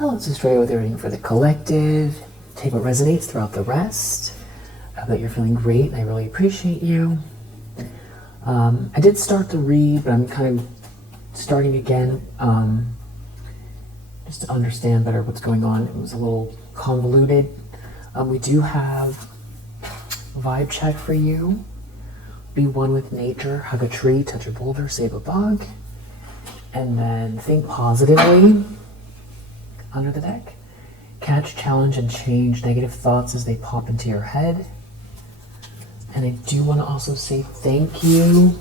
Now let's just start with everything for the collective. Take what resonates throughout the rest. I bet you're feeling great, and I really appreciate you. I did start the read, but I'm kind of starting again just to understand better what's going on. It was a little convoluted. We do have a vibe check for you. Be one with nature, hug a tree, touch a boulder, save a bug. And then think positively under the deck. Catch, challenge, and change negative thoughts as they pop into your head. And I do want to also say thank you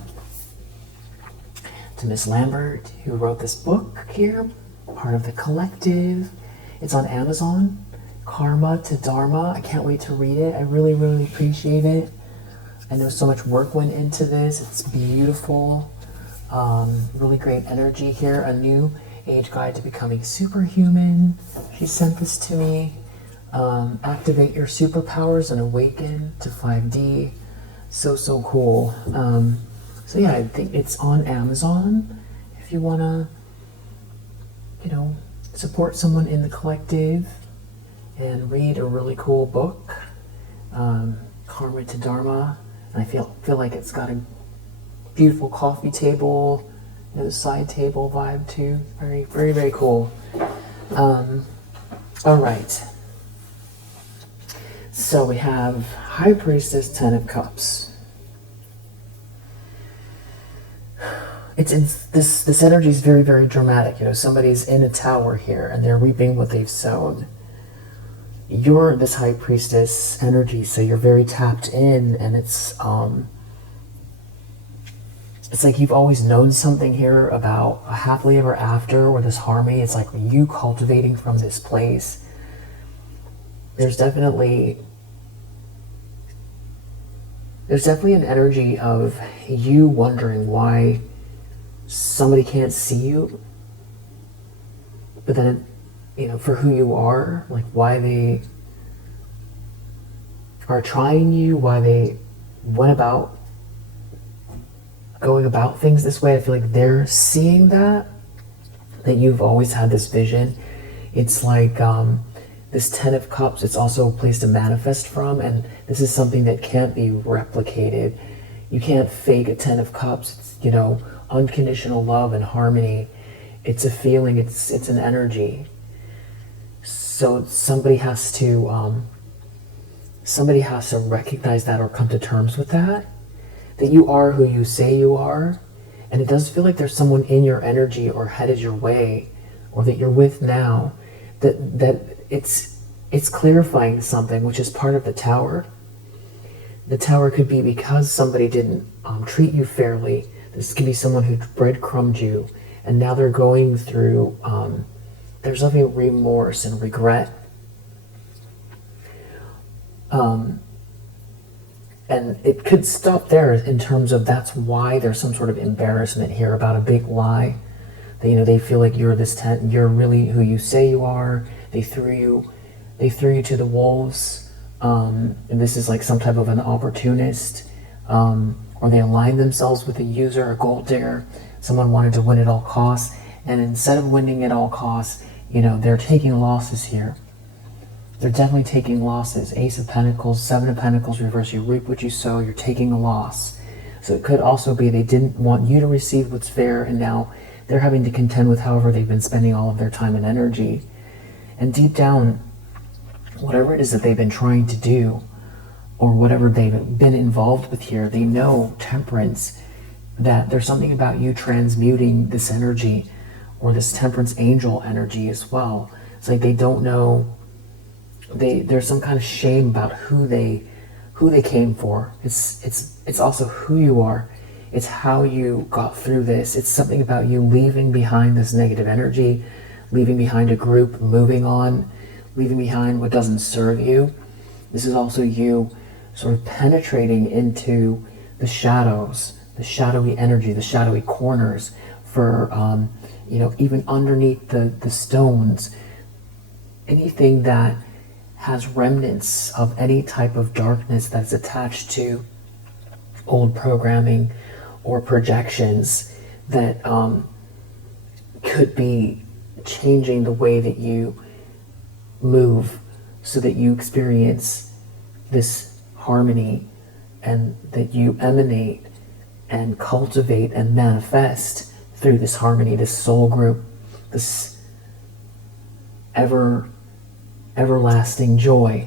to Miss Lambert, who wrote this book here, part of the collective. It's on Amazon, Karma to Dharma. I can't wait to read it. I really, really appreciate it. I know so much work went into this. It's beautiful. Really great energy here. A new age guide to becoming superhuman. She sent this to me. Activate your superpowers and awaken to 5D. So cool. So yeah, I think it's on Amazon if you want to, support someone in the collective and read a really cool book, Karma to Dharma. And I feel like it's got a beautiful coffee table, side table vibe too. Very, very, very cool. All right. So we have High Priestess, 10 of Cups. This energy is very, very dramatic. Somebody's in a tower here and they're reaping what they've sown. You're this High Priestess energy, so you're very tapped in, and it's like you've always known something here about a happily ever after or this harmony. It's like you cultivating from this place. There's definitely an energy of you wondering why somebody can't see you, but then, for who you are, like why they are trying you, why they went about going about things this way. I feel like they're seeing that you've always had this vision. It's like this 10 of Cups, it's also a place to manifest from, and this is something that can't be replicated. You can't fake a 10 of Cups. It's, unconditional love and harmony. It's a feeling, it's an energy. So somebody has to recognize that or come to terms with that you are who you say you are. And it does feel like there's someone in your energy or headed your way or that you're with now that it's clarifying something, which is part of the tower. The tower could be because somebody didn't treat you fairly. This could be someone who breadcrumbed you, and now they're going through, there's something remorse and regret. And it could stop there in terms of that's why there's some sort of embarrassment here about a big lie. That, they feel like you're you're really who you say you are. They threw you to the wolves. And this is like some type of an opportunist. Or they align themselves with a user, a gold digger. Someone wanted to win at all costs. And instead of winning at all costs, they're taking losses here. They're definitely taking losses. Ace of Pentacles, 7 of Pentacles, reverse. You reap what you sow. You're taking a loss. So it could also be they didn't want you to receive what's fair, and now they're having to contend with however they've been spending all of their time and energy. And deep down, whatever it is that they've been trying to do, or whatever they've been involved with here, they know, Temperance, that there's something about you transmuting this energy, or this Temperance angel energy as well. It's like they don't know. There's some kind of shame about who they came for. It's also who you are. It's how you got through this. It's something about you leaving behind this negative energy, leaving behind a group, moving on, leaving behind what doesn't serve you. This is also you sort of penetrating into the shadows, the shadowy energy, the shadowy corners for, even underneath the stones, anything that has remnants of any type of darkness that's attached to old programming or projections that could be changing the way that you move so that you experience this harmony, and that you emanate and cultivate and manifest through this harmony, this soul group, this everlasting joy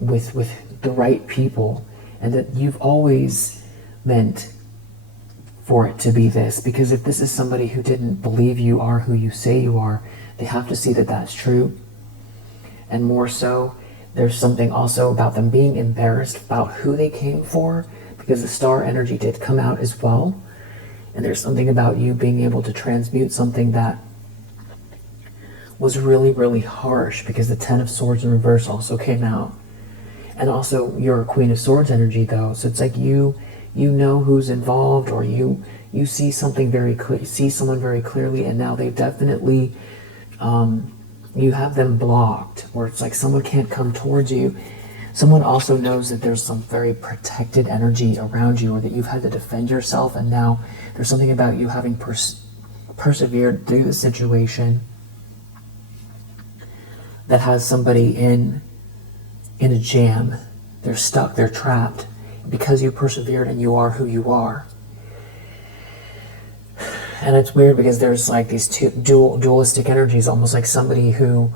with the right people, and that you've always meant for it to be this. Because if this is somebody who didn't believe you are who you say you are, they have to see that that's true. And more so, there's something also about them being embarrassed about who they came for, because the star energy did come out as well. And there's something about you being able to transmute something that was really, really harsh, because the Ten of Swords in reverse also came out. And also, you're a Queen of Swords energy though, so it's like you know who's involved, or you see something very clear, see someone very clearly, and now they've definitely you have them blocked, or it's like someone can't come towards you. Someone also knows that there's some very protected energy around you, or that you've had to defend yourself, and now there's something about you having persevered through the situation that has somebody in a jam. They're stuck, they're trapped, because you persevered and you are who you are. And it's weird because there's like these two dualistic energies, almost like somebody who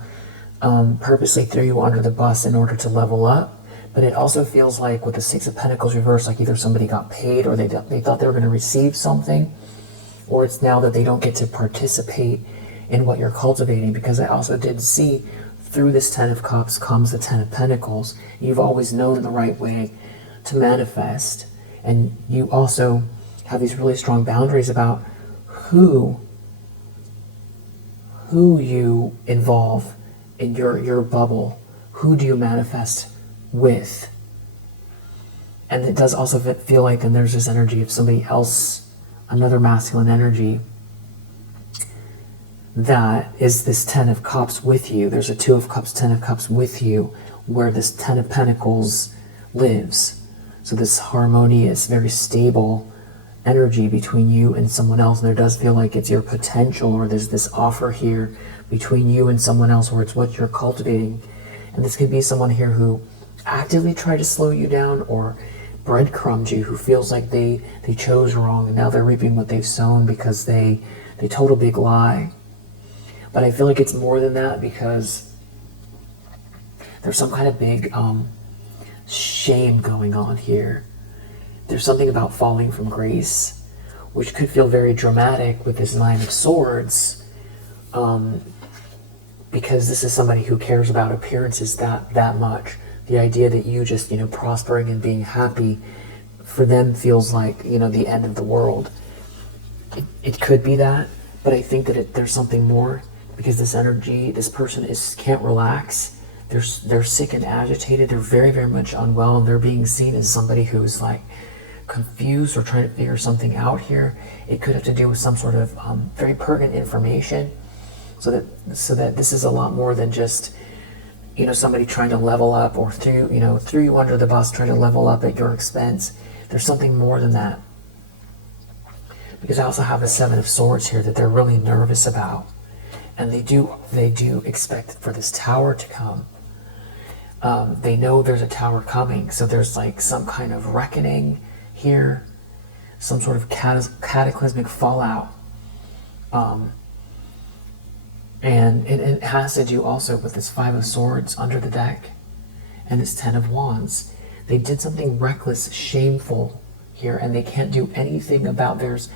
purposely threw you under the bus in order to level up. But it also feels like with the Six of Pentacles reversed, like either somebody got paid, or they thought they were going to receive something, or it's now that they don't get to participate in what you're cultivating. Because I also did see through this Ten of Cups comes the Ten of Pentacles. You've always known the right way to manifest, and you also have these really strong boundaries about who you involve in your bubble. Who do you manifest with? And it does also feel like then there's this energy of somebody else, another masculine energy, that is this Ten of Cups with you. There's a Two of Cups, Ten of Cups with you, where this Ten of Pentacles lives. So this harmonious, very stable energy between you and someone else. And there does feel like it's your potential, or there's this offer here between you and someone else, where it's what you're cultivating. And this could be someone here who actively tried to slow you down, or breadcrumbed you, who feels like they chose wrong, and now they're reaping what they've sown because they told a big lie. But I feel like it's more than that, because there's some kind of big shame going on here. There's something about falling from grace, which could feel very dramatic with this Nine of Swords, because this is somebody who cares about appearances that much. The idea that you just, prospering and being happy, for them feels like, the end of the world. It could be that, but I think that there's something more, because this energy, this person can't relax. They're sick and agitated. They're very, very much unwell, and they're being seen as somebody who's like confused or trying to figure something out here. It could have to do with some sort of very pertinent information, so that this is a lot more than just somebody trying to level up, or threw you under the bus, trying to level up at your expense. There's something more than that, because I also have the Seven of Swords here that they're really nervous about, and they do expect for this tower to come. They know there's a tower coming, so there's like some kind of reckoning here, some sort of cataclysmic fallout. And it has to do also with this Five of Swords under the deck and this Ten of Wands. They did something reckless, shameful here, and they can't do anything about. There's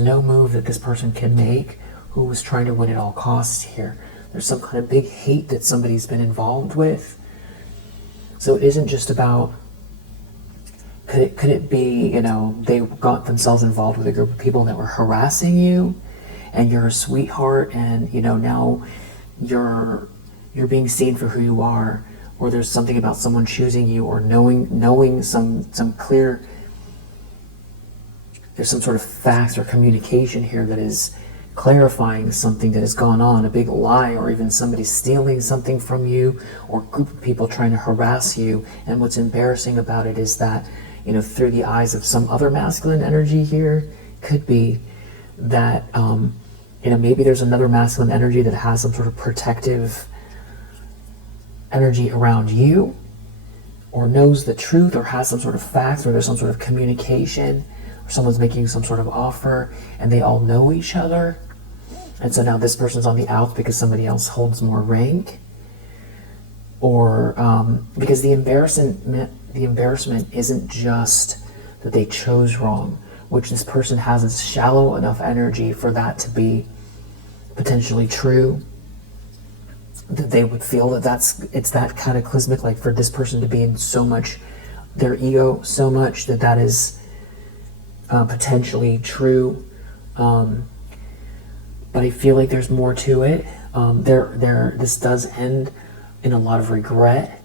no move that this person can make who was trying to win at all costs here. There's some kind of big hate that somebody's been involved with. So it isn't just about, could it be, they got themselves involved with a group of people that were harassing you, and you're a sweetheart, and now you're being seen for who you are, or there's something about someone choosing you, or knowing some clear, there's some sort of facts or communication here that is clarifying something that has gone on, a big lie, or even somebody stealing something from you, or a group of people trying to harass you. And what's embarrassing about it is that, through the eyes of some other masculine energy here, could be that maybe there's another masculine energy that has some sort of protective energy around you, or knows the truth, or has some sort of facts, or there's some sort of communication, or someone's making some sort of offer, and they all know each other. And so now this person's on the outs because somebody else holds more rank, or because the embarrassment isn't just that they chose wrong, which this person has a shallow enough energy for that to be potentially true, that they would feel that it's that cataclysmic, like for this person to be in so much, their ego so much that is potentially true. But I feel like there's more to it. This does end in a lot of regret.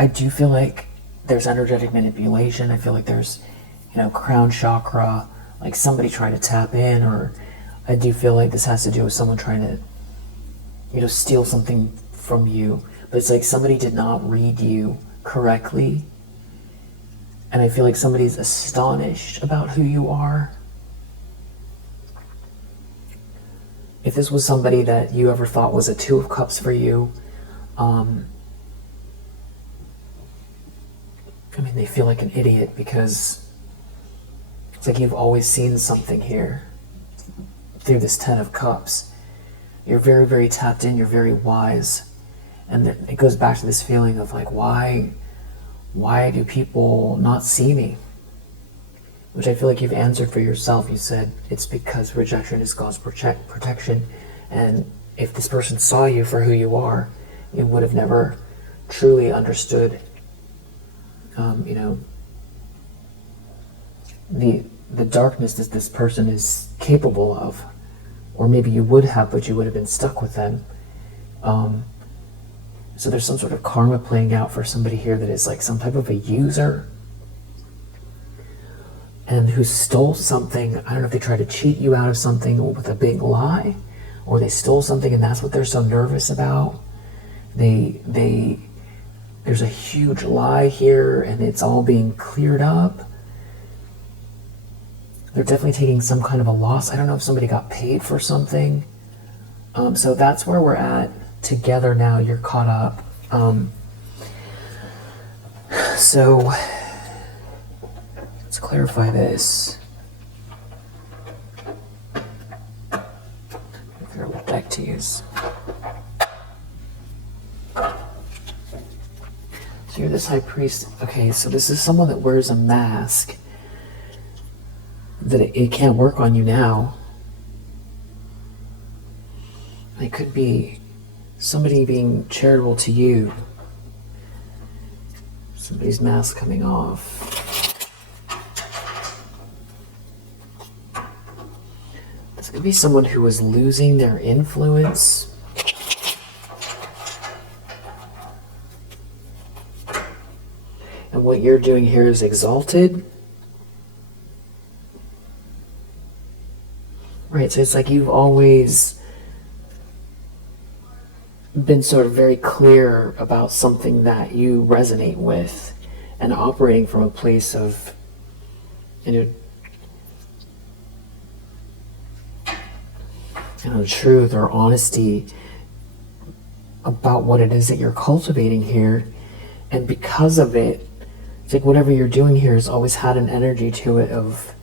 I do feel like there's energetic manipulation. I feel like there's, crown chakra, like somebody trying to tap in, or I do feel like this has to do with someone trying to, steal something from you. But it's like somebody did not read you correctly. And I feel like somebody's astonished about who you are. If this was somebody that you ever thought was a Two of Cups for you, they feel like an idiot, because it's like you've always seen something here through this Ten of Cups. You're very, very tapped in, you're very wise. And it goes back to this feeling of like, why do people not see me? Which I feel like you've answered for yourself. You said it's because rejection is God's protection. And if this person saw you for who you are, you would have never truly understood the darkness that this person is capable of. Or maybe you would have, but you would have been stuck with them. So there's some sort of karma playing out for somebody here that is like some type of a user, and who stole something. I don't know if they tried to cheat you out of something with a big lie, or they stole something and that's what they're so nervous about. There's a huge lie here and it's all being cleared up. They're definitely taking some kind of a loss. I don't know if somebody got paid for something. So that's where we're at together now. You're caught up. So let's clarify this. Figure out what deck to use. So you're this high priest. Okay, so this is someone that wears a mask. That it can't work on you now. It could be somebody being charitable to you. Somebody's mask coming off. This could be someone who was losing their influence. And what you're doing here is exalted. Right, so it's like you've always been sort of very clear about something that you resonate with, and operating from a place of, truth or honesty about what it is that you're cultivating here. And because of it, it's like whatever you're doing here has always had an energy to it of,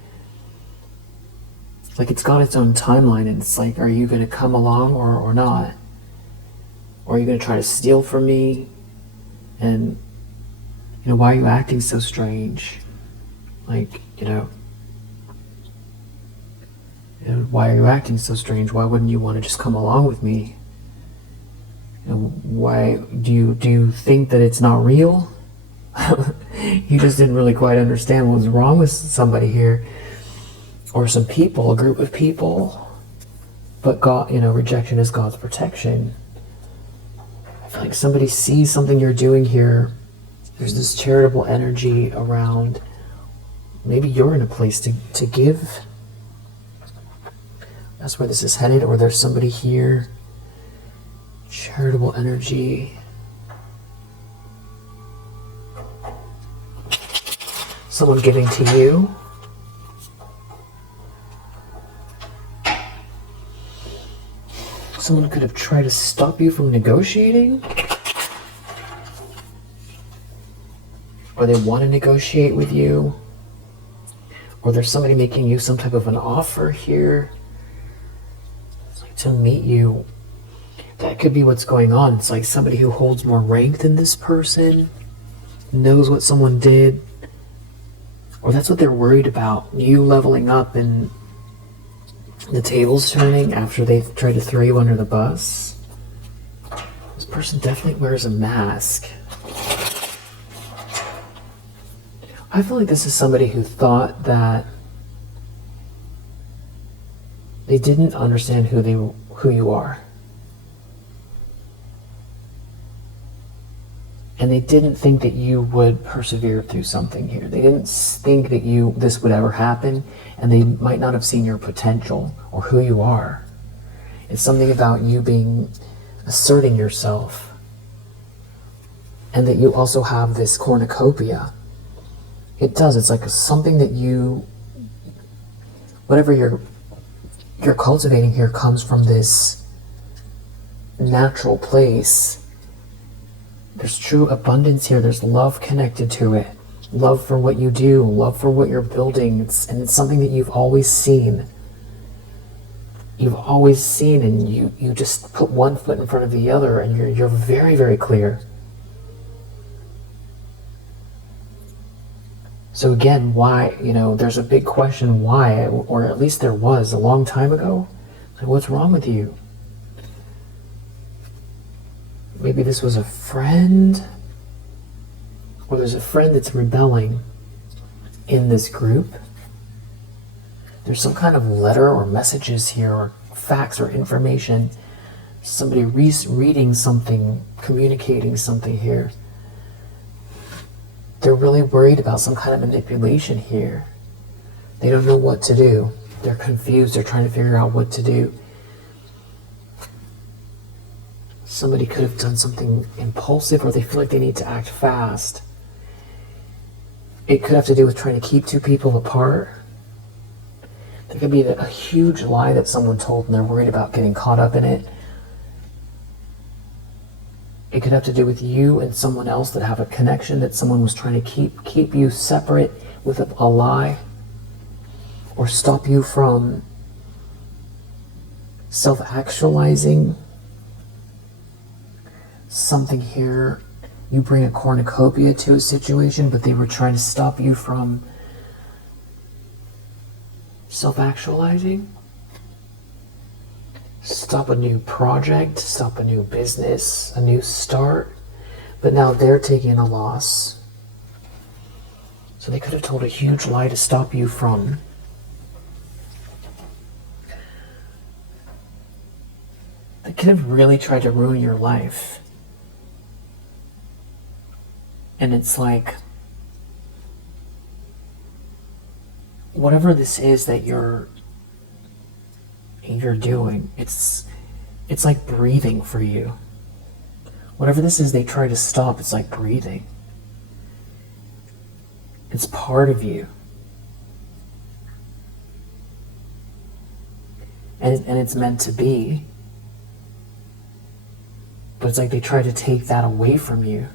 like it's got its own timeline, and it's like, are you going to come along or not? Or are you going to try to steal from me? And, why are you acting so strange? Like, why are you acting so strange? Why wouldn't you want to just come along with me? Why do you think that it's not real? You just didn't really quite understand what was wrong with somebody here. Or some people, a group of people. But God, rejection is God's protection. I feel like somebody sees something you're doing here. There's this charitable energy around. Maybe you're in a place to give. That's where this is headed. Or there's somebody here. Charitable energy. Someone giving to you. Someone could have tried to stop you from negotiating. Or they want to negotiate with you. Or there's somebody making you some type of an offer here. It's like to meet you. That could be what's going on. It's like somebody who holds more rank than this person, knows what someone did. Or that's what they're worried about. You leveling up and the tables turning after they try to throw you under the bus. This person definitely wears a mask. I feel like this is somebody who thought that they didn't understand who you are. And they didn't think that you would persevere through something here. They didn't think that this would ever happen, and they might not have seen your potential or who you are. It's something about you asserting yourself, and that you also have this cornucopia. It does. It's like something that whatever you're cultivating here comes from this natural place. There's true abundance here. There's love connected to it. Love for what you do, love for what you're building. And it's something that you've always seen. You've always seen, and you just put one foot in front of the other, and you're very, very clear. So again, why, there's a big question why, or at least there was a long time ago. Like, what's wrong with you? Maybe this was a friend, or there's a friend that's rebelling in this group. There's some kind of letter or messages here, or facts or information. Somebody reading something, communicating something here. They're really worried about some kind of manipulation here. They don't know what to do. They're confused. They're trying to figure out what to do. Somebody could have done something impulsive, or they feel like they need to act fast. It could have to do with trying to keep two people apart. There could be a huge lie that someone told and they're worried about getting caught up in it. It could have to do with you and someone else that have a connection that someone was trying to keep you separate with a lie, or stop you from self-actualizing. Something here, you bring a cornucopia to a situation, but they were trying to stop you from self-actualizing. Stop a new project, stop a new business, a new start, but now they're taking a loss. So they could have told a huge lie to stop you from they could have really tried to ruin your life. And it's like, whatever this is that you're doing, it's like breathing for you. Whatever this is they try to stop, it's like breathing. It's part of you. And it's meant to be. But it's like they try to take that away from you.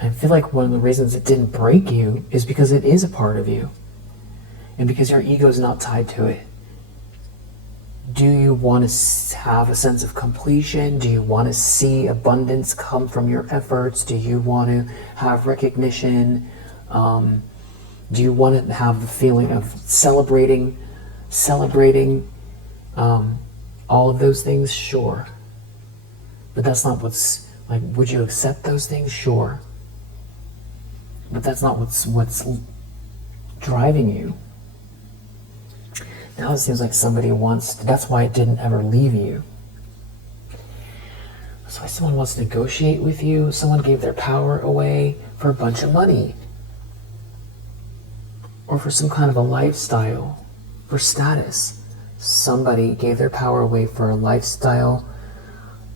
I feel like one of the reasons it didn't break you is because it is a part of you. And because your ego is not tied to it. Do you want to have a sense of completion? Do you want to see abundance come from your efforts? Do you want to have recognition? Do you want to have the feeling of celebrating all of those things? Sure. But that's not what's, like, would you accept those things? Sure. But that's not what's driving you. Now it seems like somebody wants, that's why it didn't ever leave you. That's why someone wants to negotiate with you. Someone gave their power away for a bunch of money. Or for some kind of a lifestyle, for status. Somebody gave their power away for a lifestyle,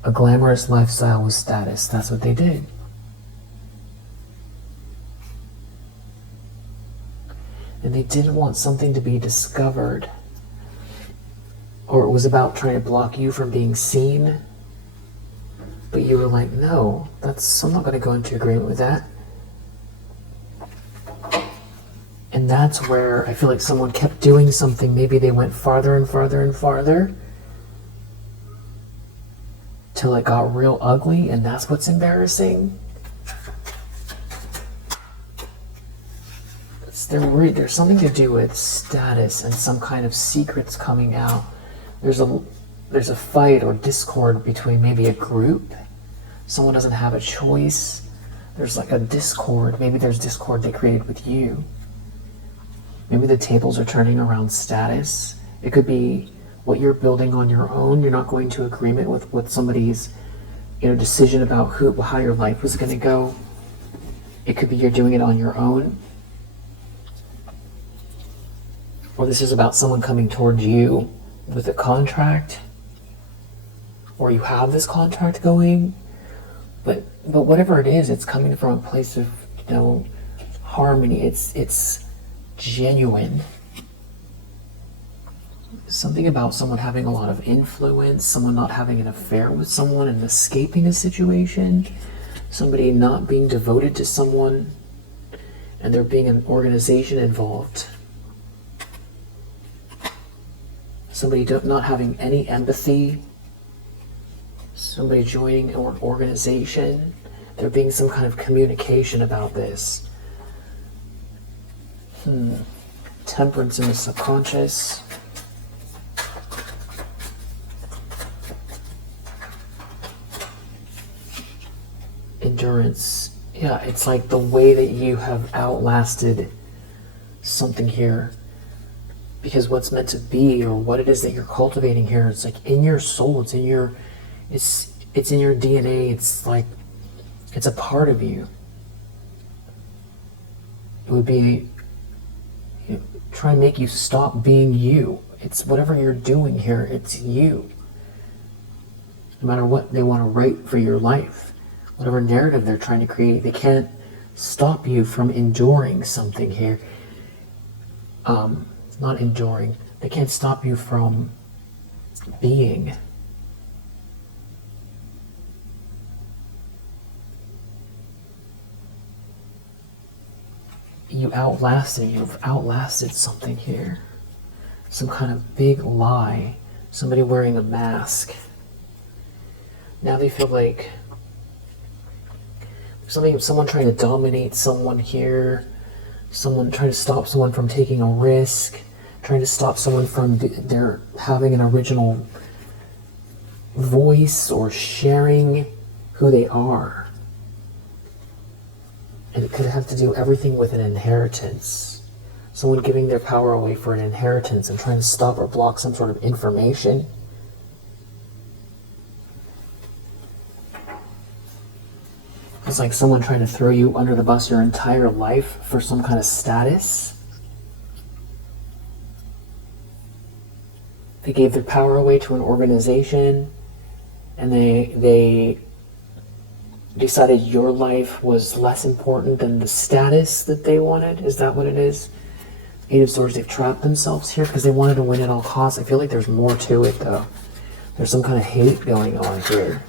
a glamorous lifestyle with status. That's what they did. And they didn't want something to be discovered. or it was about trying to block you from being seen, but you were like, no, I'm not going to go into agreement with that. And that's where I feel like someone kept doing something. Maybe they went farther and farther and farther till it got real ugly, and that's what's embarrassing. They're worried. There's something to do with status and some kind of secrets coming out. There's a fight or discord between maybe a group. Someone doesn't have a choice. There's like a discord. Maybe there's discord they created with you. Maybe the tables are turning around status. It could be what you're building on your own. You're not going to agreement with somebody's, decision about how your life was going to go. It could be you're doing it on your own. Or this is about someone coming towards you with a contract, or you have this contract going, but whatever it is, it's coming from a place of harmony. It's genuine. Something about someone having a lot of influence, someone not having an affair with someone and escaping a situation, somebody not being devoted to someone, and there being an organization involved. Somebody not having any empathy, somebody joining an organization, there being some kind of communication about this. Temperance in the subconscious. Endurance. Yeah, it's like the way that you have outlasted something here. Because what's meant to be, or what it is that you're cultivating here, it's like in your soul, it's in your DNA, it's a part of you. It would be try and make you stop being you. It's whatever you're doing here, it's you. No matter what they want to write for your life, whatever narrative they're trying to create, they can't stop you from enduring something here. Not enduring. They can't stop you from being. You've outlasted something here. Some kind of big lie. Somebody wearing a mask. Now they feel like someone trying to dominate someone here. Someone trying to stop someone from taking a risk. Trying to stop someone from their having an original voice or sharing who they are. And it could have to do everything with an inheritance. Someone giving their power away for an inheritance and trying to stop or block some sort of information. It's like someone trying to throw you under the bus your entire life for some kind of status. They gave their power away to an organization, and they decided your life was less important than the status that they wanted. Is that what it is? Eight of Swords, they've trapped themselves here because they wanted to win at all costs. I feel like there's more to it, though. There's some kind of hate going on here.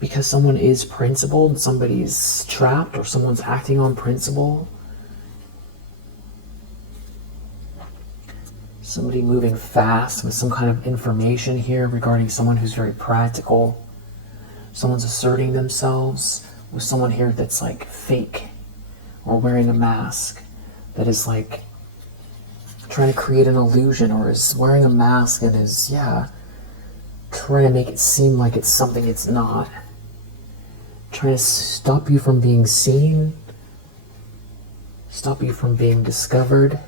Because someone is principled, somebody's trapped, or someone's acting on principle. Somebody moving fast with some kind of information here regarding someone who's very practical. Someone's asserting themselves with someone here that's like fake or wearing a mask that is like trying to create an illusion, or is wearing a mask and is, trying to make it seem like it's something it's not. Trying to stop you from being seen, stop you from being discovered.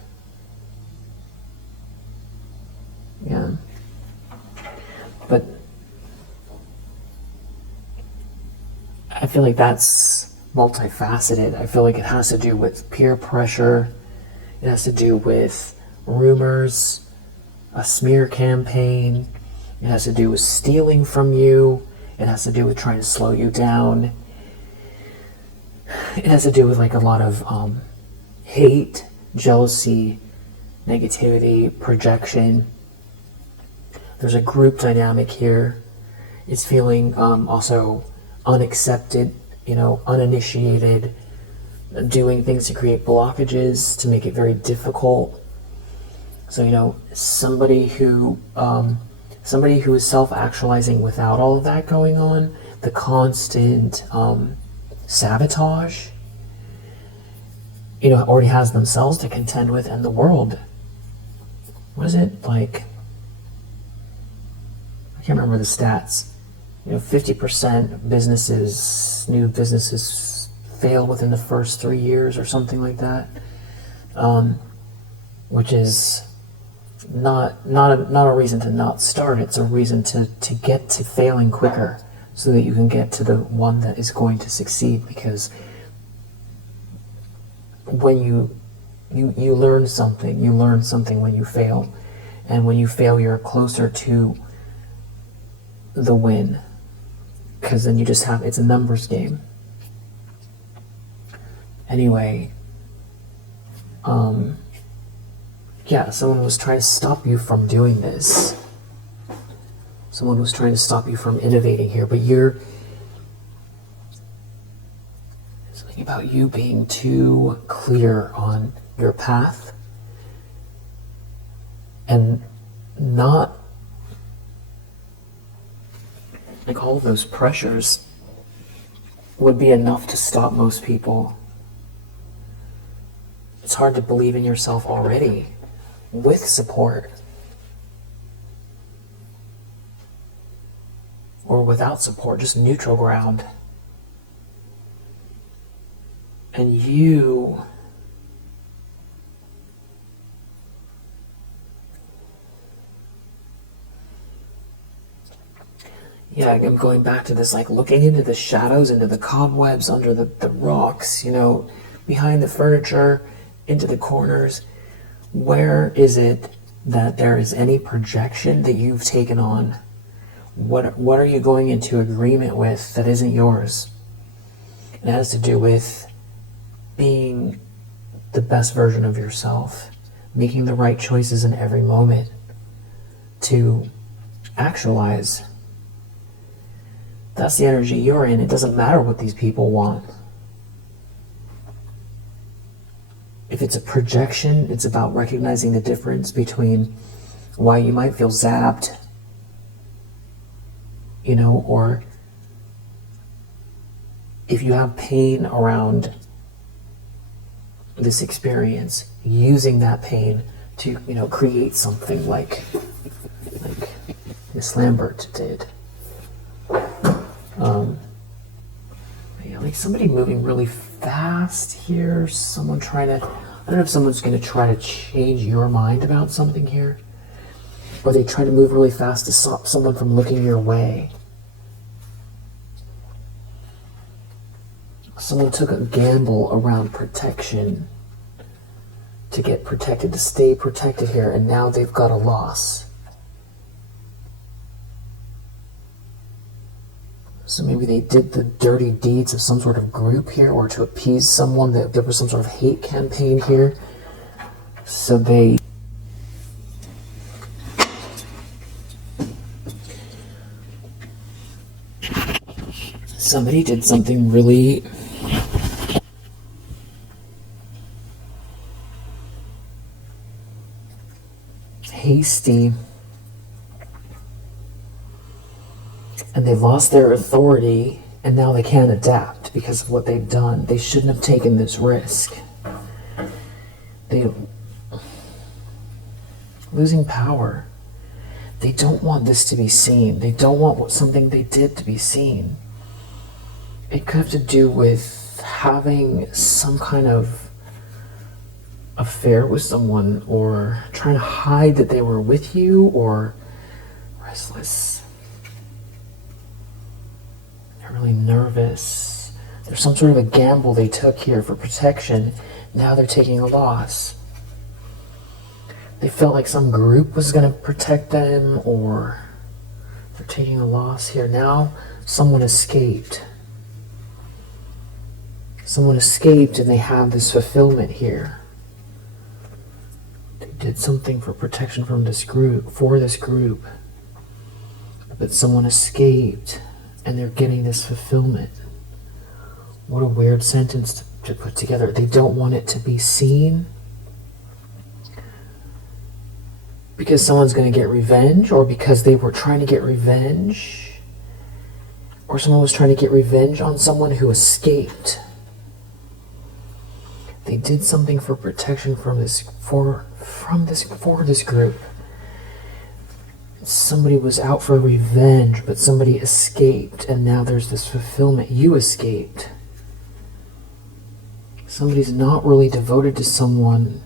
Yeah. But I feel like that's multifaceted. I feel like it has to do with peer pressure. It has to do with rumors, a smear campaign. It has to do with stealing from you. It has to do with trying to slow you down. It has to do with like a lot of hate, jealousy, negativity, projection. There's a group dynamic here. It's feeling also unaccepted, uninitiated, doing things to create blockages to make it very difficult. So, somebody who is self-actualizing without all of that going on, the constant sabotage, already has themselves to contend with, and the world. What is it like? I can't remember the stats. 50% new businesses fail within the first 3 years or something like that, which is not a reason to not start. It's a reason to get to failing quicker so that you can get to the one that is going to succeed, because when you learn something when you fail, and when you fail you're closer to the win, because then you just have, it's a numbers game. Anyway, someone was trying to stop you from doing this. Someone was trying to stop you from innovating here, but something about you being too clear on your path and not, like, all those pressures would be enough to stop most people. It's hard to believe in yourself already with support, or without support, just neutral ground. And I'm going back to this, like, looking into the shadows, into the cobwebs, under the rocks, behind the furniture, into the corners. Where is it that there is any projection that you've taken on? What are you going into agreement with that isn't yours? It has to do with being the best version of yourself, making the right choices in every moment to actualize. That's the energy you're in. It doesn't matter what these people want. If it's a projection, it's about recognizing the difference between why you might feel zapped, or if you have pain around this experience, using that pain to, create something like Miss Lambert did. Like somebody moving really fast here, someone trying to, I don't know if someone's going to try to change your mind about something here, or they try to move really fast to stop someone from looking your way. Someone took a gamble around protection to get protected, to stay protected here, and now they've got a loss. So maybe they did the dirty deeds of some sort of group here, or to appease someone, that there was some sort of hate campaign here. So somebody did something really hasty, and they lost their authority, and now they can't adapt because of what they've done. They shouldn't have taken this risk. Losing power. They don't want this to be seen. They don't want something they did to be seen. It could have to do with having some kind of affair with someone, or trying to hide that they were with you, or restless. They're really nervous. There's some sort of a gamble they took here for protection. Now they're taking a loss. They felt like some group was going to protect them, or they're taking a loss here. Now someone escaped. Someone escaped, and they have this fulfillment here. They did something for protection from this group, for this group. but someone escaped and they're getting this fulfillment. What a weird sentence to put together. They don't want it to be seen because someone's going to get revenge, or because they were trying to get revenge, or someone was trying to get revenge on someone who escaped. They did something for protection from this group. Somebody was out for revenge, but somebody escaped, and now there's this fulfillment. You escaped. Somebody's not really devoted to someone,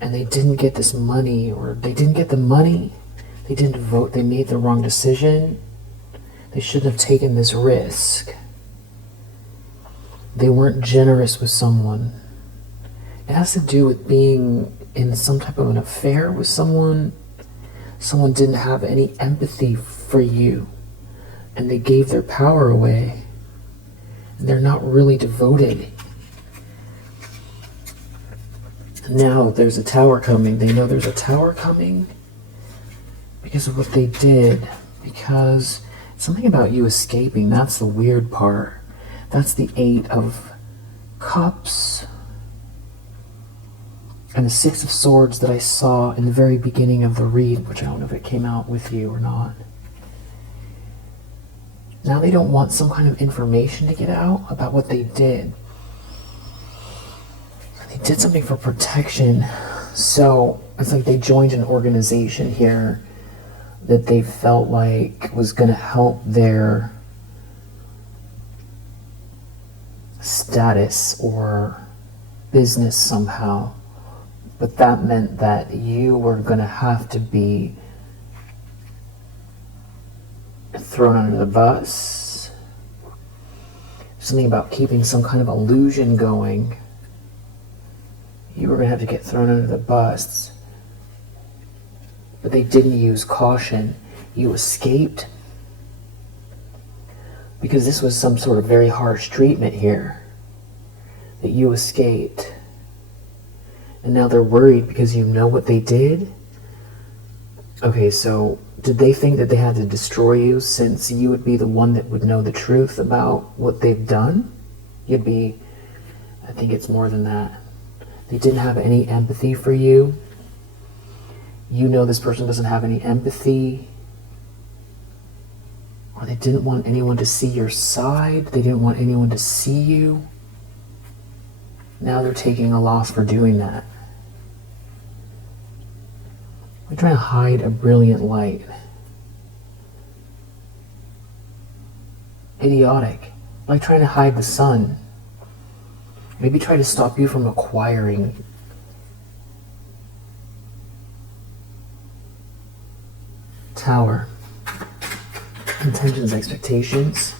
and they didn't get this money, or they didn't get the money. They didn't vote. They made the wrong decision. They shouldn't have taken this risk. They weren't generous with someone. It has to do with being in some type of an affair with someone. Someone didn't have any empathy for you, and they gave their power away. And they're not really devoted. Now there's a tower coming. They know there's a tower coming because of what they did. Because something about you escaping, that's the weird part. That's the 8 of Cups and the 6 of Swords that I saw in the very beginning of the read, which I don't know if it came out with you or not. Now they don't want some kind of information to get out about what they did. They did something for protection. So it's like they joined an organization here that they felt like was going to help their status or business somehow. But that meant that you were going to have to be thrown under the bus. Something about keeping some kind of illusion going. You were going to have to get thrown under the bus. But they didn't use caution. You escaped. Because this was some sort of very harsh treatment here. That you escaped. And now they're worried because you know what they did? Okay, so did they think that they had to destroy you since you would be the one that would know the truth about what they've done? You'd be, I think it's more than that. They didn't have any empathy for you. You know this person doesn't have any empathy. Or they didn't want anyone to see your side. They didn't want anyone to see you. Now they're taking a loss for doing that. We're trying to hide a brilliant light. Idiotic. Like trying to hide the sun. Maybe try to stop you from acquiring. Tower. Intentions, expectations.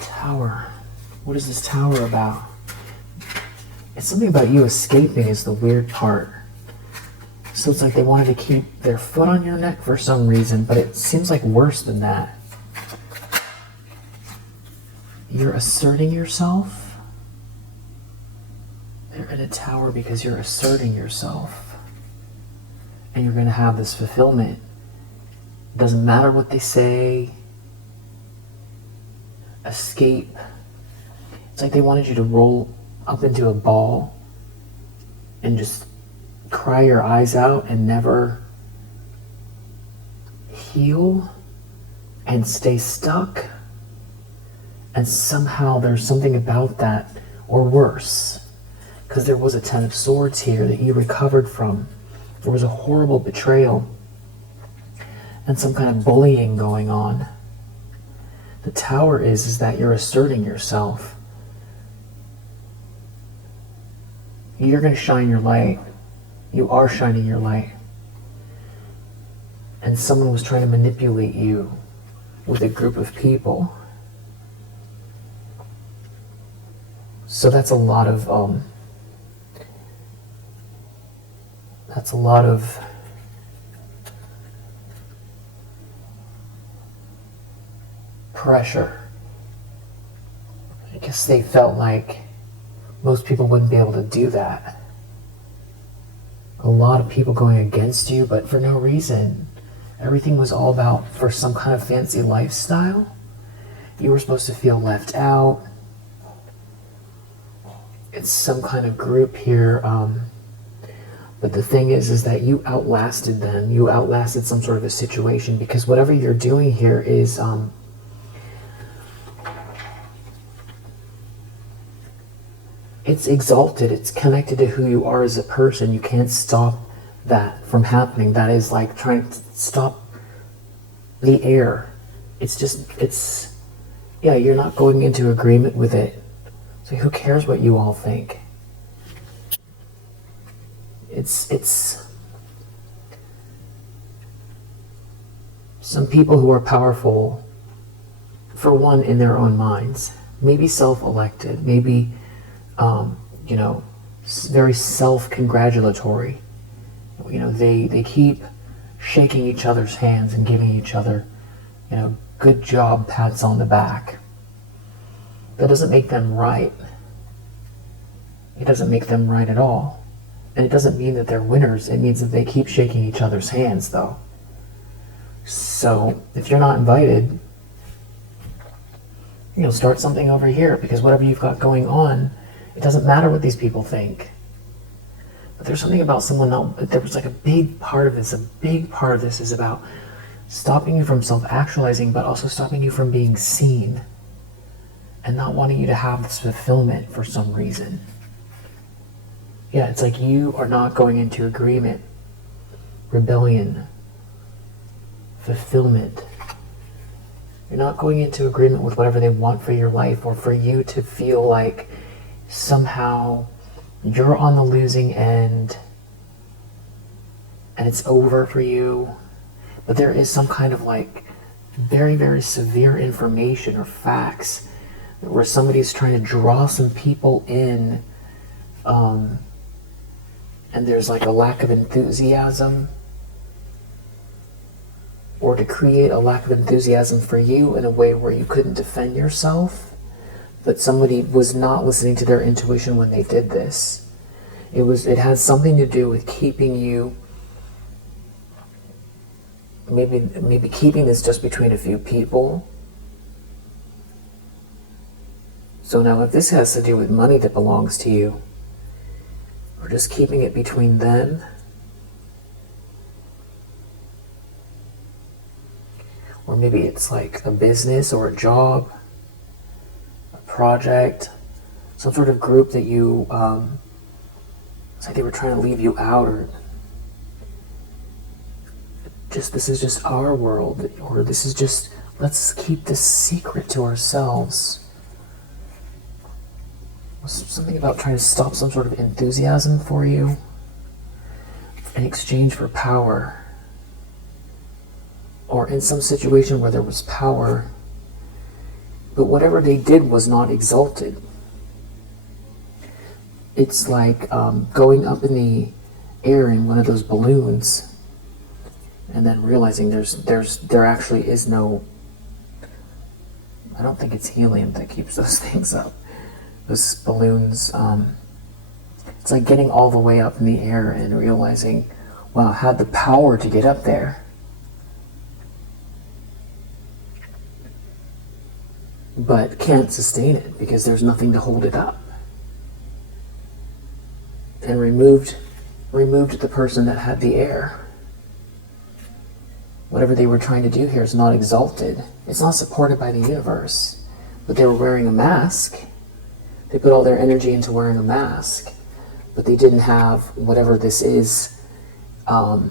Tower. What is this tower about? It's something about you escaping is the weird part. So it's like they wanted to keep their foot on your neck for some reason, but it seems like worse than that. You're asserting yourself. They're in a tower because you're asserting yourself. And you're going to have this fulfillment. Doesn't matter what they say. Escape. It's like they wanted you to roll up into a ball and just cry your eyes out and never heal and stay stuck. And somehow there's something about that, or worse, because there was a 10 of Swords here that you recovered from. There was a horrible betrayal and some kind of bullying going on. The Tower is that you're asserting yourself. You're going to shine your light. You are shining your light. And someone was trying to manipulate you with a group of people. So that's a lot of pressure. I guess they felt like most people wouldn't be able to do that. a lot of people going against you, but for no reason. Everything was all about for some kind of fancy lifestyle. You were supposed to feel left out. It's some kind of group here. But the thing is that you outlasted them. You outlasted some sort of a situation, because whatever you're doing here is it's exalted. It's connected to who you are as a person. You can't stop that from happening. That is like trying to stop the air. Yeah, you're not going into agreement with it. So who cares what you all think? It's some people who are powerful, for one, in their own minds, maybe self-elected, maybe, very self-congratulatory. They keep shaking each other's hands and giving each other, good job pats on the back. That doesn't make them right. It doesn't make them right at all. And it doesn't mean that they're winners. It means that they keep shaking each other's hands, though. So if you're not invited, start something over here, because whatever you've got going on, it doesn't matter what these people think. But there's something about there was like a big part of this. A big part of this is about stopping you from self-actualizing, but also stopping you from being seen and not wanting you to have this fulfillment for some reason. Yeah, it's like you are not going into agreement, rebellion, fulfillment. You're not going into agreement with whatever they want for your life, or for you to feel like somehow you're on the losing end and it's over for you. But there is some kind of like very, very severe information or facts where somebody's trying to draw some people in, and there's like a lack of enthusiasm, or to create a lack of enthusiasm for you in a way where you couldn't defend yourself. But somebody was not listening to their intuition when they did this. It had something to do with keeping you, maybe keeping this just between a few people. So now if this has to do with money that belongs to you, or just keeping it between them, or maybe it's like a business or a job, a project, some sort of group that you, it's like they were trying to leave you out, or this is just our world, or this is just, let's keep this secret to ourselves. Something about trying to stop some sort of enthusiasm for you in exchange for power, or in some situation where there was power, but whatever they did was not exalted. It's like going up in the air in one of those balloons and then realizing there actually is no, I don't think it's helium that keeps those things up. Those balloons, it's like getting all the way up in the air and realizing, wow, I had the power to get up there, but can't sustain it because there's nothing to hold it up. And removed the person that had the air. Whatever they were trying to do here is not exalted. It's not supported by the universe. But they were wearing a mask. They put all their energy into wearing a mask, but they didn't have whatever this is, to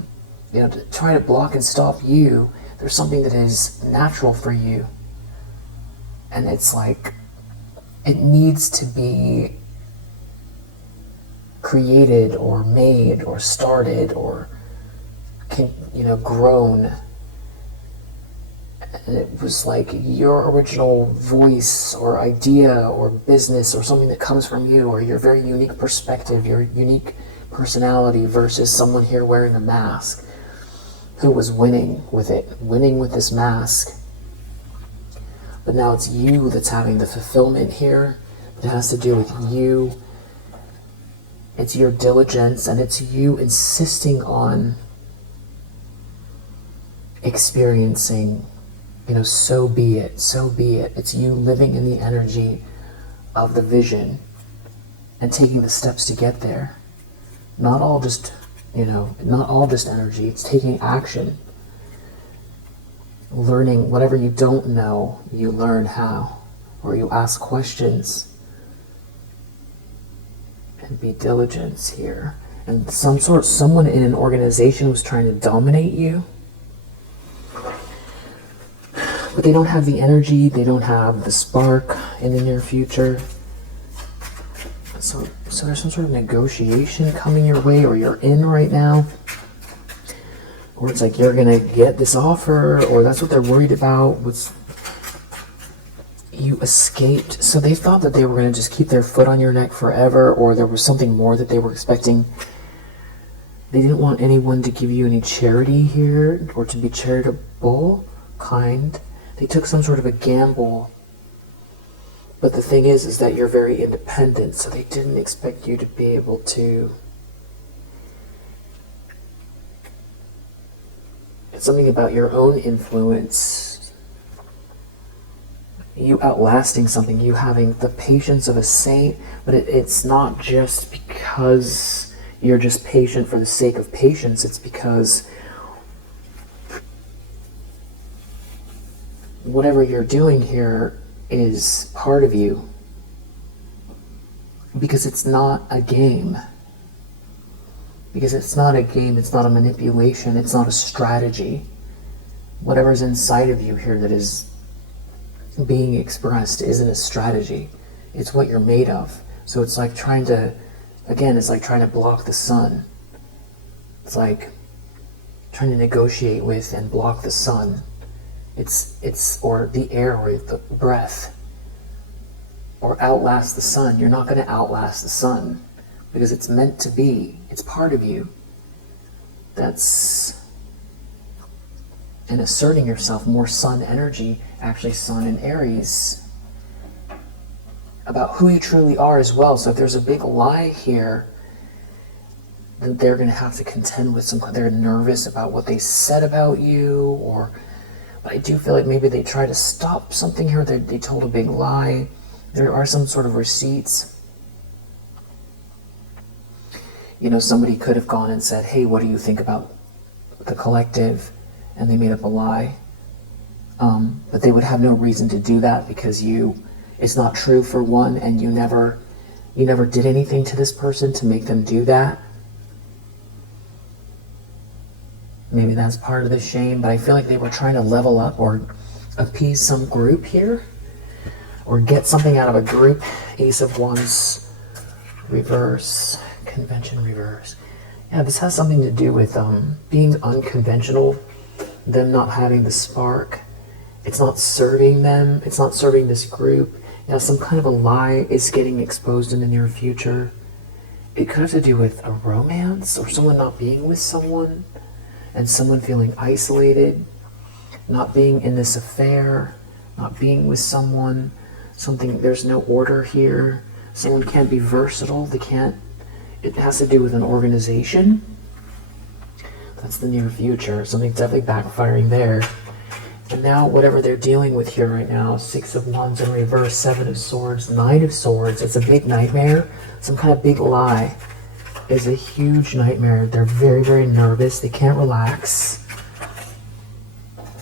try to block and stop you. There's something that is natural for you. And it's like, it needs to be created or made or started or, grown. And it was like your original voice or idea or business or something that comes from you, or your very unique perspective, your unique personality, versus someone here wearing a mask who was winning with this mask. But now it's you that's having the fulfillment here. It has to do with you It's your diligence, and it's you insisting on experiencing, so be it, so be it. It's you living in the energy of the vision and taking the steps to get there. Not all just energy. It's taking action. Learning whatever you don't know, you learn how, or you ask questions. And be diligence here. And someone in an organization was trying to dominate you, but they don't have the energy, they don't have the spark in the near future. So there's some sort of negotiation coming your way, or you're in right now. Or it's like you're gonna get this offer, or that's what they're worried about. You escaped. So they thought that they were gonna just keep their foot on your neck forever, or there was something more that they were expecting. They didn't want anyone to give you any charity here, or to be charitable, kind. They took some sort of a gamble. But the thing is that you're very independent, so they didn't expect you to be able to. It's something about your own influence, you outlasting something, you having the patience of a saint, but it's not just because you're just patient for the sake of patience, it's because whatever you're doing here is part of you. Because it's not a game. Because it's not a game, it's not a manipulation, it's not a strategy. Whatever's inside of you here that is being expressed isn't a strategy. It's what you're made of. So it's like trying to block the sun. It's like trying to negotiate with and block the sun. Or the air, or the breath, or outlast the sun. You're not going to outlast the sun because it's meant to be. It's part of you. That's, and asserting yourself, more sun energy, actually sun and Aries, about who you truly are as well. So if there's a big lie here, then they're going to have to contend with they're nervous about what they said about you, but I do feel like maybe they try to stop something here. They told a big lie. There are some sort of receipts. Somebody could have gone and said, hey, what do you think about the collective? And they made up a lie. But they would have no reason to do that because it's not true for one, and you never did anything to this person to make them do that. Maybe that's part of the shame, but I feel like they were trying to level up or appease some group here, or get something out of a group. Ace of Wands reverse, convention reverse. Yeah, this has something to do with being unconventional, them not having the spark. It's not serving them, it's not serving this group. Some kind of a lie is getting exposed in the near future. It could have to do with a romance, or someone not being with someone, and someone feeling isolated, not being in this affair, not being with someone, there's no order here. Someone can't be versatile, it has to do with an organization. That's the near future, something's definitely backfiring there. And now whatever they're dealing with here right now, 6 of Wands in reverse, 7 of Swords, 9 of Swords, it's a big nightmare, some kind of big lie. Is a huge nightmare. They're very, very nervous. They can't relax.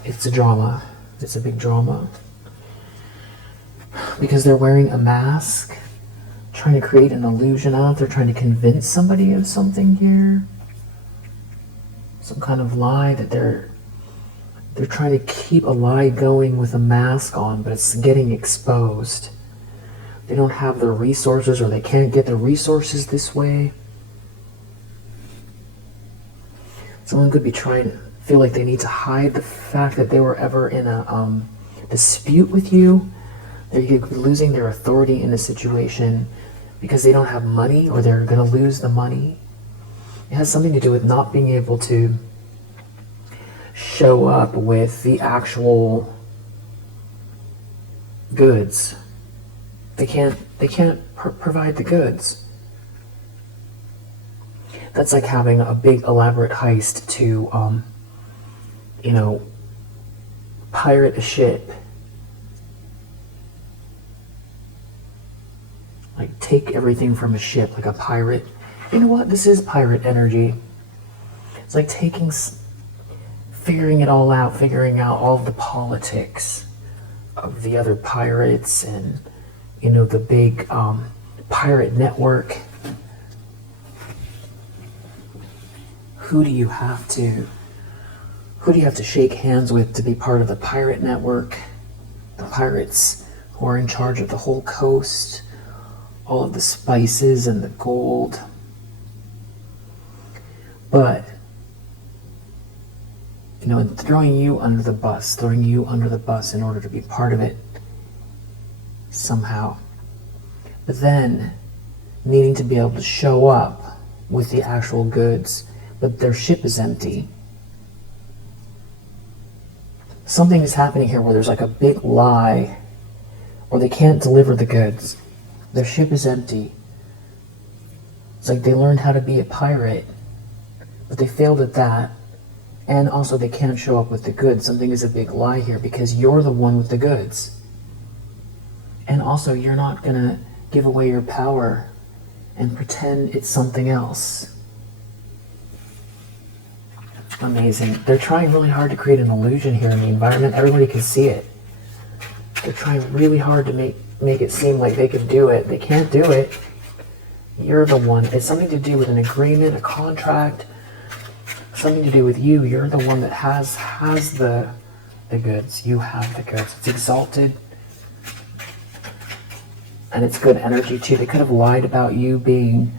It's a drama. It's a big drama. Because they're wearing a mask, trying to create an illusion. I don't know if they're trying to convince somebody of something here. Some kind of lie that they're trying to keep a lie going with a mask on, but it's getting exposed. They don't have the resources, or they can't get the resources this way. Someone could be feel like they need to hide the fact that they were ever in a dispute with you. They could be losing their authority in a situation because they don't have money, or they're going to lose the money. It has something to do with not being able to show up with the actual goods. They can't provide the goods. That's like having a big elaborate heist to, you know, pirate a ship. Like take everything from a ship, like a pirate. You know what? This is pirate energy. It's like figuring it all out, figuring out all of the politics of the other pirates and, you know, the big pirate network. Who do you have to shake hands with to be part of the pirate network? The pirates who are in charge of the whole coast, all of the spices and the gold. But, you know, and throwing you under the bus in order to be part of it somehow. But then needing to be able to show up with the actual goods, but their ship is empty. Something is happening here where there's like a big lie, or they can't deliver the goods. Their ship is empty. It's like they learned how to be a pirate, but they failed at that. And also they can't show up with the goods. Something is a big lie here because you're the one with the goods. And also you're not gonna give away your power and pretend it's something else. Amazing. They're trying really hard to create an illusion here in the environment. Everybody can see it. They're trying really hard to make it seem like they can do it. They can't do it. You're the one. It's something to do with an agreement, a contract, something to do with you. You're the one that has the goods. You have the goods. It's exalted. And it's good energy too. They could have lied about you being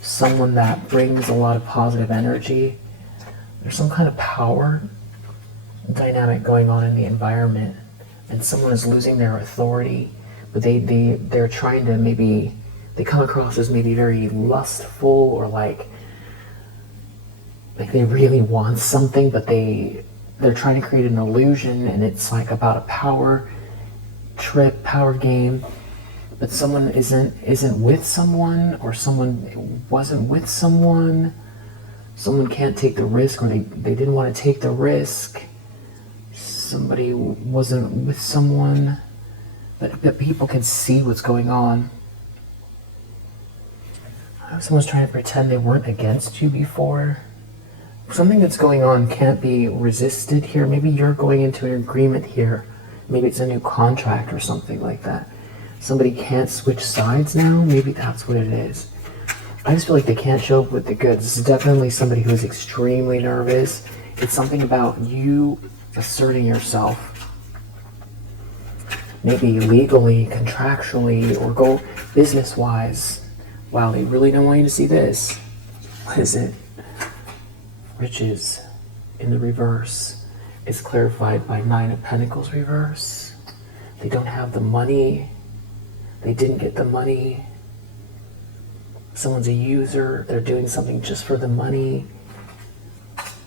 someone that brings a lot of positive energy. There's some kind of power dynamic going on in the environment, and someone is losing their authority, but they're trying to they come across as maybe very lustful, or like they really want something, but they're trying to create an illusion, and it's like about a power trip, power game, but someone isn't with someone, or someone wasn't with someone. Someone can't take the risk, or they didn't want to take the risk. Somebody wasn't with someone, but people can see what's going on. Someone's trying to pretend they weren't against you before. Something that's going on can't be resisted here. Maybe you're going into an agreement here. Maybe it's a new contract or something like that. Somebody can't switch sides now. Maybe that's what it is. I just feel like they can't show up with the goods. This is definitely somebody who's extremely nervous. It's something about you asserting yourself. Maybe legally, contractually, or go business-wise. Wow, they really don't want you to see this. What is it? Riches in the reverse is clarified by 9 of Pentacles reverse. They don't have the money. They didn't get the money. Someone's a user. They're doing something just for the money.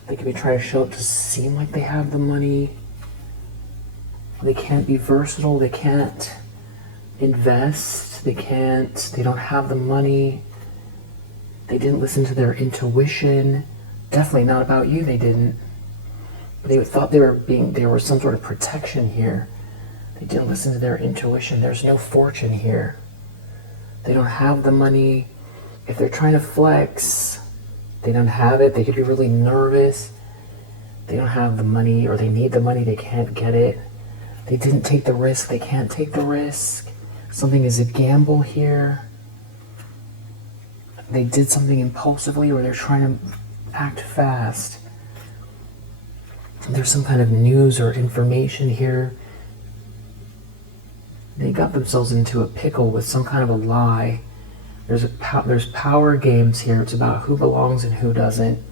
They could be trying to show up to seem like they have the money. They can't be versatile. They can't invest. They don't have the money. They didn't listen to their intuition. Definitely not about you, they didn't. They thought there was some sort of protection here. They didn't listen to their intuition. There's no fortune here. They don't have the money. If they're trying to flex, they don't have it. They could be really nervous. They don't have the money, or they need the money, they can't get it. They didn't take the risk, they can't take the risk. Something is a gamble here. They did something impulsively, or they're trying to act fast. There's some kind of news or information here. They got themselves into a pickle with some kind of a lie. There's power games here. It's about who belongs and who doesn't.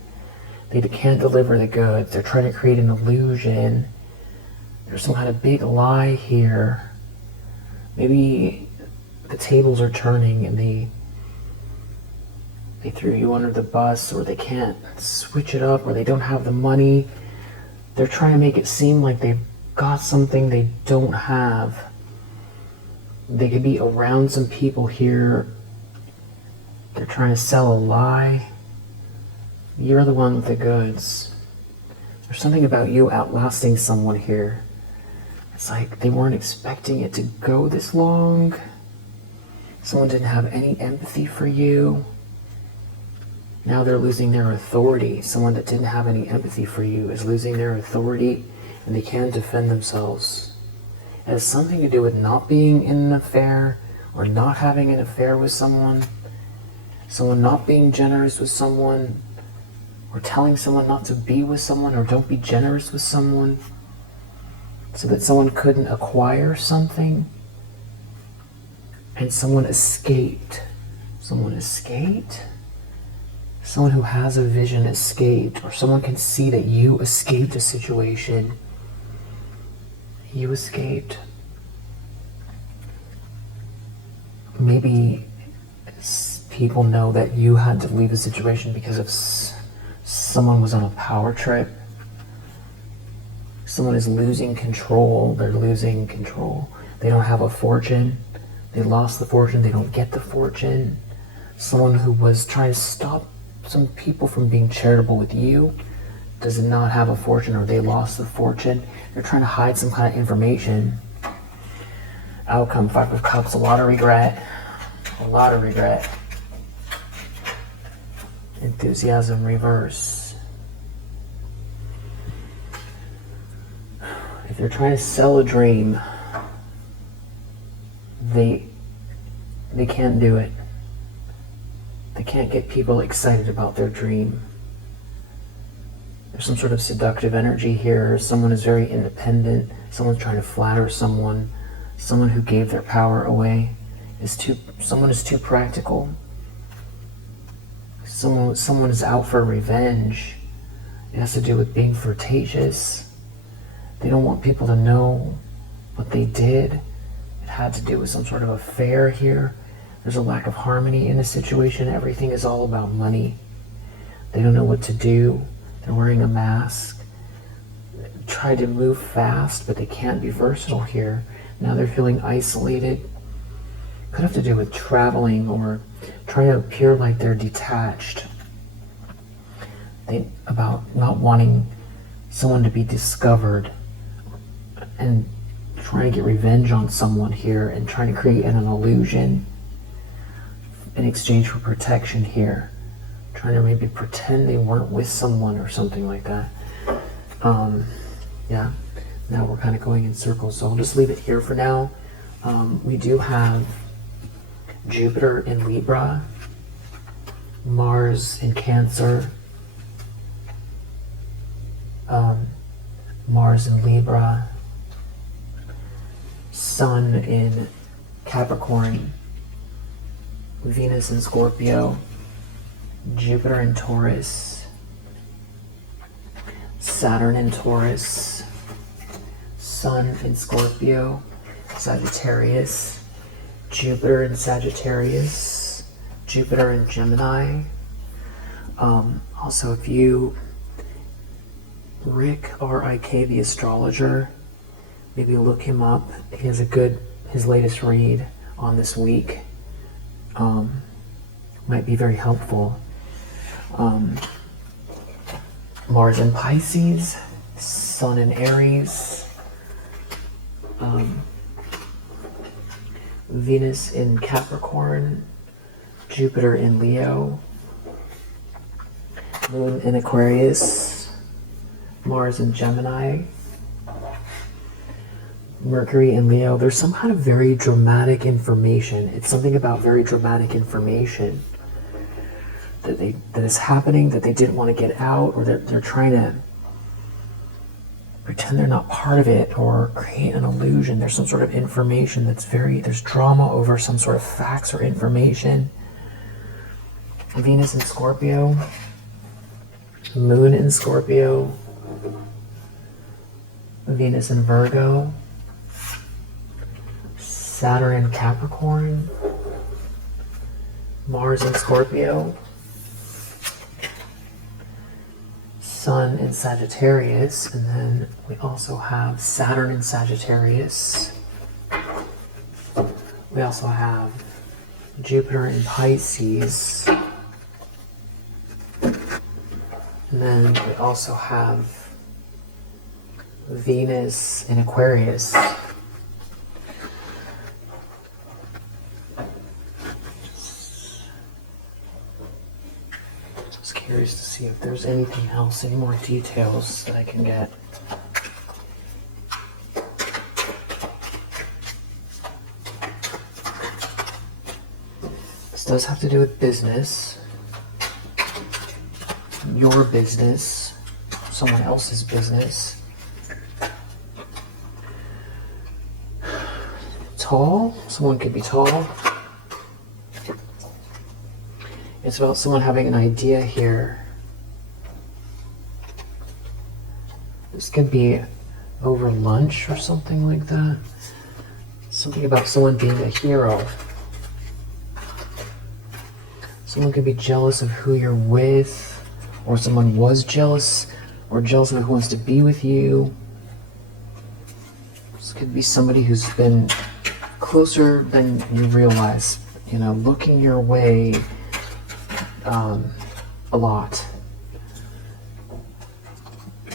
They can't deliver the goods. They're trying to create an illusion. There's some kind of big lie here. Maybe the tables are turning and they threw you under the bus, or they can't switch it up, or they don't have the money. They're trying to make it seem like they've got something they don't have. They could be around some people here. They're trying to sell a lie. You're the one with the goods. There's something about you outlasting someone here. It's like they weren't expecting it to go this long. Someone didn't have any empathy for you. Now they're losing their authority. Someone that didn't have any empathy for you is losing their authority, and they can't defend themselves. It has something to do with not being in an affair or not having an affair with someone not being generous with someone, or telling someone not to be with someone or don't be generous with someone, so that someone couldn't acquire something. And someone escaped. Someone escaped? Someone who has a vision escaped, or someone can see that you escaped a situation. You escaped. Maybe people know that you had to leave a situation because of someone was on a power trip. Someone is losing control. They're losing control. They don't have a fortune. They lost the fortune. They don't get the fortune. Someone who was trying to stop some people from being charitable with you does not have a fortune, or they lost the fortune. They're trying to hide some kind of information. Outcome, 5 of Cups, a lot of regret. A lot of regret. Enthusiasm, reverse. If they're trying to sell a dream, they can't do it. They can't get people excited about their dream. There's some sort of seductive energy here. Someone is very independent. Someone's trying to flatter someone. Someone who gave their power away. Someone is too practical. Someone is out for revenge. It has to do with being flirtatious. They don't want people to know what they did. It had to do with some sort of affair here. There's a lack of harmony in the situation. Everything is all about money. They don't know what to do. They're wearing a mask. Try to move fast, but they can't be versatile here. Now they're feeling isolated. Could have to do with traveling or trying to appear like they're detached. About not wanting someone to be discovered, and trying to get revenge on someone here, and trying to create an illusion in exchange for protection here. Trying to maybe pretend they weren't with someone or something like that. Yeah, now we're kind of going in circles, so I'll just leave it here for now. We do have Jupiter in Libra, Mars in Cancer, Mars in Libra, Sun in Capricorn, Venus in Scorpio, Jupiter in Taurus, Saturn in Taurus, Sun in Scorpio, Sagittarius, Jupiter in Sagittarius, Jupiter in Gemini. Also, if you, Rick, R-I-K, the astrologer, maybe look him up. He has his latest read on this week. Might be very helpful. Mars in Pisces, Sun in Aries, Venus in Capricorn, Jupiter in Leo, Moon in Aquarius, Mars in Gemini, Mercury in Leo. There's some kind of very dramatic information. It's something about very dramatic information that is happening that they didn't want to get out, or they're trying to pretend they're not part of it or create an illusion. There's some sort of information there's drama over some sort of facts or information. Venus in Scorpio, Moon in Scorpio, Venus in Virgo, Saturn in Capricorn, Mars in Scorpio, Sun in Sagittarius, and then we also have Saturn in Sagittarius. We also have Jupiter in Pisces, And then we also have Venus in Aquarius. Just curious to see if there's anything else, any more details that I can get. This does have to do with business. Your business, someone else's business. Tall, someone could be tall. It's about someone having an idea here. This could be over lunch or something like that. Something about someone being a hero. Someone could be jealous of who you're with, or someone was jealous, or jealous of who wants to be with you. This could be somebody who's been closer than you realize, you know, looking your way a lot.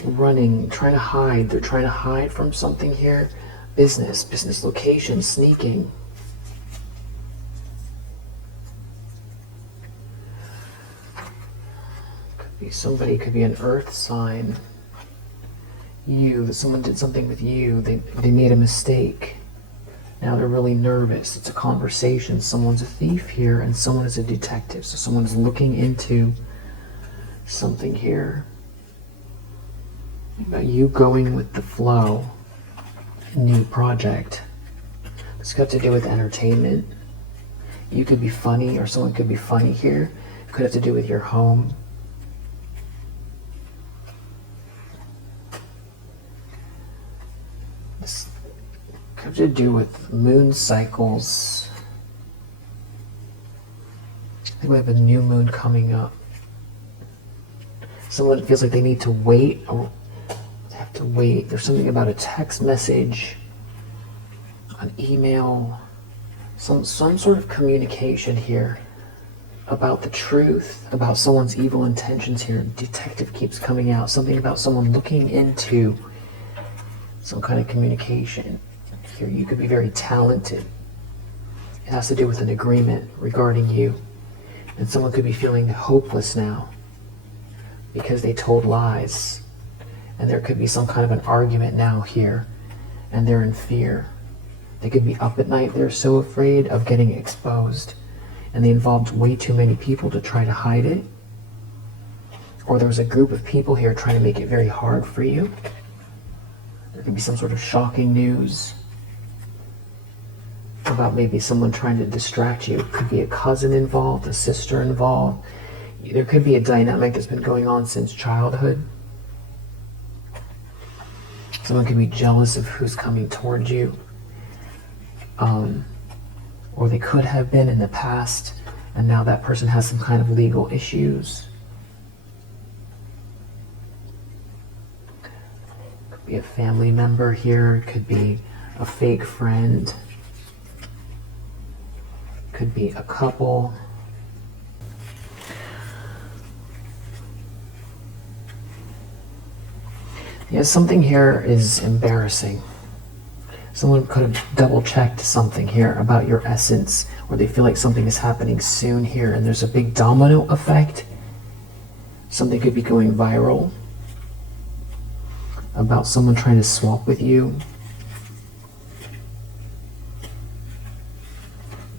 Running, trying to hide. They're trying to hide from something here. Business location, sneaking. Somebody could be an earth sign. Someone did something with you. They made a mistake. Now they're really nervous. It's a conversation. Someone's a thief here and someone is a detective. So someone's looking into something here. About you going with the flow. New project. It's got to do with entertainment. You could be funny, or someone could be funny here. Could have to do with your home. Have to do with moon cycles. I think we have a new moon coming up. Someone feels like they need to wait, or they have to wait. There's something about a text message, an email, some sort of communication here about the truth, about someone's evil intentions here. Detective keeps coming out. Something about someone looking into some kind of communication. Here, you could be very talented. It has to do with an agreement regarding you. And someone could be feeling hopeless now because they told lies. And there could be some kind of an argument now here. And they're in fear. They could be up at night. They're so afraid of getting exposed. And they involved way too many people to try to hide it. Or there was a group of people here trying to make it very hard for you. There could be some sort of shocking news about maybe someone trying to distract you. It could be a cousin involved, a sister involved. There could be a dynamic that's been going on since childhood. Someone could be jealous of who's coming towards you. Or they could have been in the past, and now that person has some kind of legal issues. Could be a family member here. Could be a fake friend. Could be a couple. Yeah, something here is embarrassing. Someone could have double-checked something here about your essence, or they feel like something is happening soon here, and there's a big domino effect. Something could be going viral about someone trying to swap with you.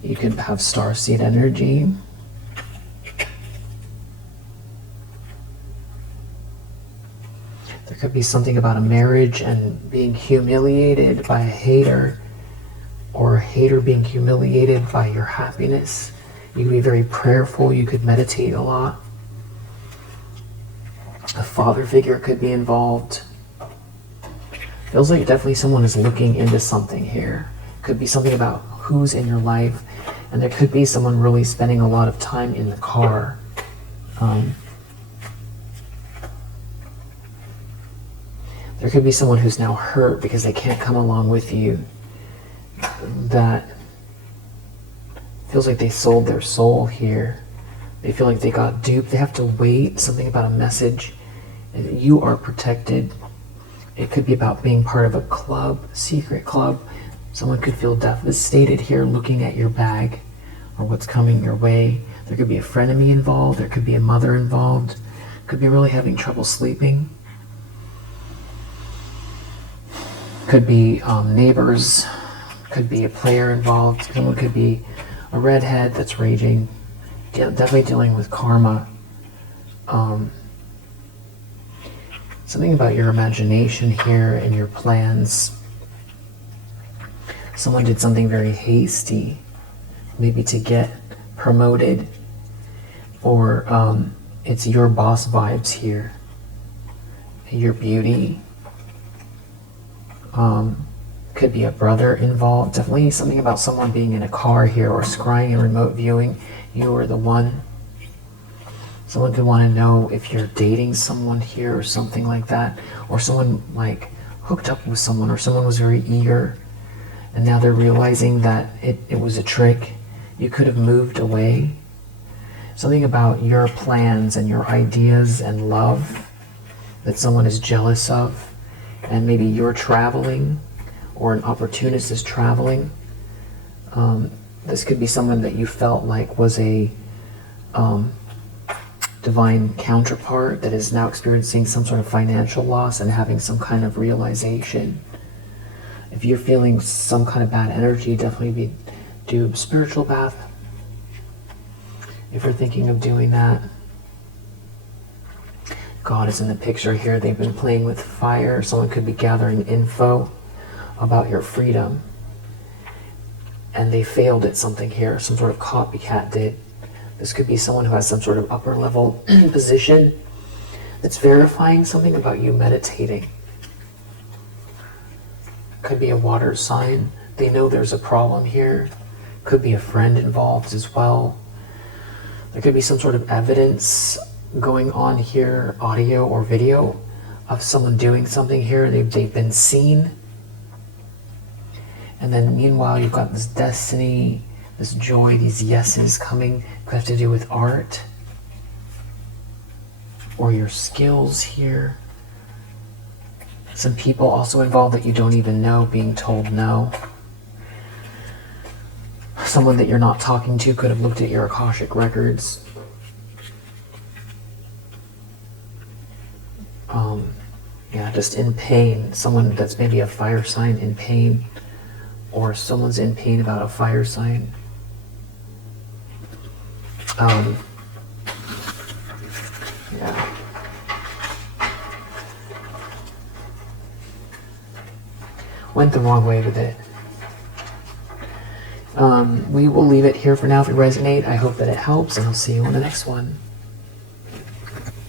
You could have starseed energy. There could be something about a marriage and being humiliated by a hater, or a hater being humiliated by your happiness. You could be very prayerful. You could meditate a lot. A father figure could be involved. Feels like definitely someone is looking into something here. Could be something about who's in your life, and there could be someone really spending a lot of time in the car. There could be someone who's now hurt because they can't come along with you. That feels like they sold their soul here. They feel like they got duped. They have to wait. Something about a message You are protected. It could be about being part of a club, secret club. Someone could feel devastated here looking at your bag or what's coming your way. There could be a frenemy involved. There could be a mother involved. Could be really having trouble sleeping. Could be neighbors. Could be a player involved. Someone could be a redhead that's raging. Definitely dealing with karma. Something about your imagination here and your plans. Someone did something very hasty, maybe to get promoted, or it's your boss vibes here. Your beauty. Could be a brother involved. Definitely something about someone being in a car here or scrying and remote viewing. You are the one. Someone could want to know if you're dating someone here or something like that. Or someone like hooked up with someone, or someone was very eager and now they're realizing that it was a trick. You could have moved away. Something about your plans and your ideas and love that someone is jealous of, and maybe you're traveling or an opportunist is traveling. This could be someone that you felt like was a divine counterpart that is now experiencing some sort of financial loss and having some kind of realization. If you're feeling some kind of bad energy, definitely do a spiritual bath. If you're thinking of doing that. God is in the picture here. They've been playing with fire. Someone could be gathering info about your freedom. And they failed at something here. Some sort of copycat did. This could be someone who has some sort of upper level position that's verifying something about you meditating. Could be a water sign. They know there's a problem here. Could be a friend involved as well. There could be some sort of evidence going on here, audio or video, of someone doing something here. They've been seen. And then meanwhile, you've got this destiny, this joy, these yeses coming. Could have to do with art or your skills here. Some people also involved that you don't even know being told no. Someone that you're not talking to could have looked at your Akashic records. Yeah, just in pain. Someone that's maybe a fire sign in pain, or someone's in pain about a fire sign. Yeah. Went the wrong way with it. We will leave it here for now. If it resonates, I hope that it helps, and I'll see you on the next one.